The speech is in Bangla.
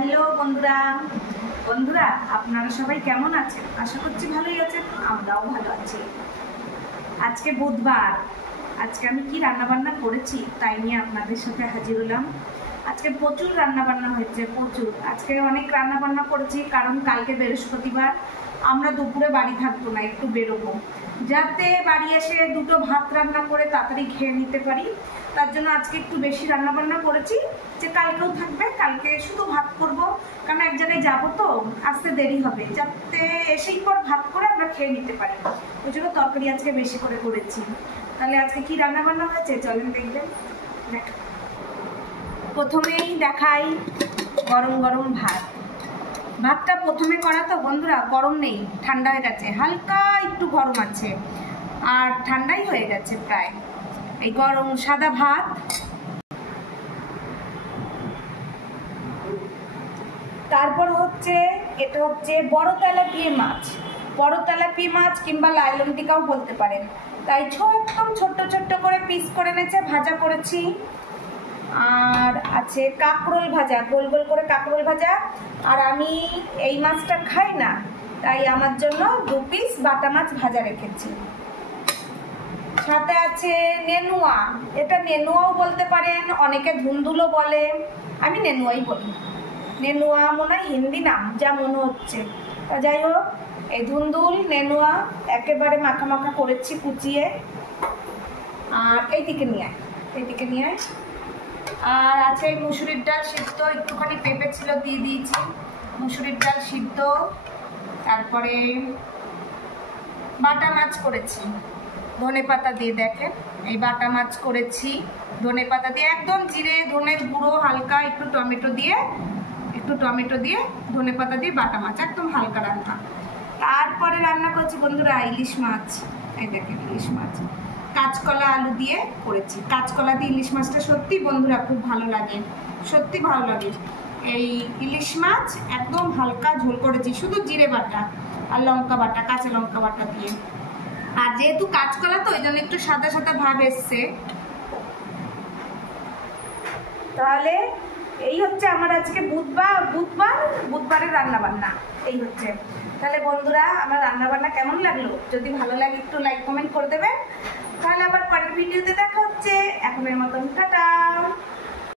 হ্যালো বন্ধুরা বন্ধুরা আপনারা সবাই কেমন আছেন? আশা করছি ভালোই আছেন, আমরাও ভালো আছি। আজকে বুধবার, আজকে আমি কি রান্না বান্না করেছি তাই নিয়ে আপনাদের সাথে হাজির হলাম। আজকে প্রচুর রান্না বান্না হয়েছে, প্রচুর। আজকে অনেক রান্না বান্না করেছি কারণ কালকে বৃহস্পতিবার, আমরা দুপুরে বাড়ি থাকবো না, একটু বেরোবো, যাতে বাড়ি এসে দুটো ভাত রান্না করে তাড়াতাড়ি খেয়ে নিতে পারি। তার জন্য আজকে একটু বেশি রান্না বান্না করেছি, যে কালকেও থাকবে, কালকে শুধু ভাত করব, কারণ এক জায়গায় যাবো তো আসতে দেরি হবে, যাতে এসেই পর ভাত করে আমরা খেয়ে নিতে পারি। ওই জন্য তরকারি আজকে বেশি করে করেছি। তাহলে আজকে কি রান্না বান্না হয়েছে চলেন দেখবেন। প্রথমেই দেখাই গরম গরম ভাত। ভাতটা প্রথমে করা তো বন্ধুরা, গরম নেই, ঠান্ডা হয়ে গেছে, হালকা একটু গরম আছে আর ঠান্ডাই হয়ে গেছে প্রায়। এই গরম সাদা ভাত, তারপর হচ্ছে এটা হচ্ছে বড় তেলাপিয়া মাছ, বড় তেলাপিয়া মাছ কিংবা লাইলন টিকাও বলতে পারেন। তাই একদম ছোট্ট ছোট্ট করে পিস করে এনেছে, ভাজা করেছি। আর আছে কাঁকরোল ভাজা, গোল গোল করে কাঁকরোল ভাজা। আর আমি এই মাছটা খাই না, তাই আমার জন্য 2 পিস বাটা মাছ ভাজা রেখেছি। সাথে আছে নেনুয়া, এটা নেনুয়াও বলতে পারেন, অনেকে ধুন্দুলও বলে, আমি নেনুয়াই বলি। নেনুয়া মনে হয় হিন্দি নাম যা মনে হচ্ছে। তা যাই হোক, এই ধুন্দুল নেনুয়া একেবারে মাখা মাখা করেছি কুচিয়ে। আর এইদিকে নিয়ে এইদিকে নিয়ে আর আছে মুসুরির ডাল সিদ্ধ, একটুখানি পেঁপে ছিল দিয়ে দিয়েছি, মুসুরির ডাল সিদ্ধ। তারপরে বাটা মাছ করেছি ধনে পাতা দিয়ে, দেখেন এই বাটা মাছ করেছি ধনে পাতা দিয়ে, একদম জিরে ধনের গুঁড়ো হালকা একটু টমেটো দিয়ে ধনে পাতা দিয়ে বাটা মাছ, একদম হালকা রান্না। তারপরে রান্না করছি বন্ধুরা ইলিশ মাছ। এই দেখেন ইলিশ মাছ কাঁচকলা আলু দিয়ে করেছি। কাঁচকলা দিয়ে ইলিশ মাছটা সত্যি বন্ধুরা খুব ভালো লাগে, সত্যি ভালো লাগে। এই ইলিশ মাছ একদম হালকা ঝোল করেছি, শুধু জিরে বাটা আর লঙ্কা বাটা, কাঁচা লঙ্কা বাটা দিয়ে। আর যেহেতু কাঁচকলা তো ওই জন্য একটু সাদা সাদা ভাব এসছে। তাহলে এই হচ্ছে আমার আজকে বুধবারের রান্না বান্না এই হচ্ছে। তাহলে বন্ধুরা আমার রান্না বান্না কেমন লাগলো? যদি ভালো লাগে একটু লাইক কমেন্ট করে দেবেন। তাহলে আবার পরের ভিডিওতে দেখা হচ্ছে। এখনের মতন টাটা।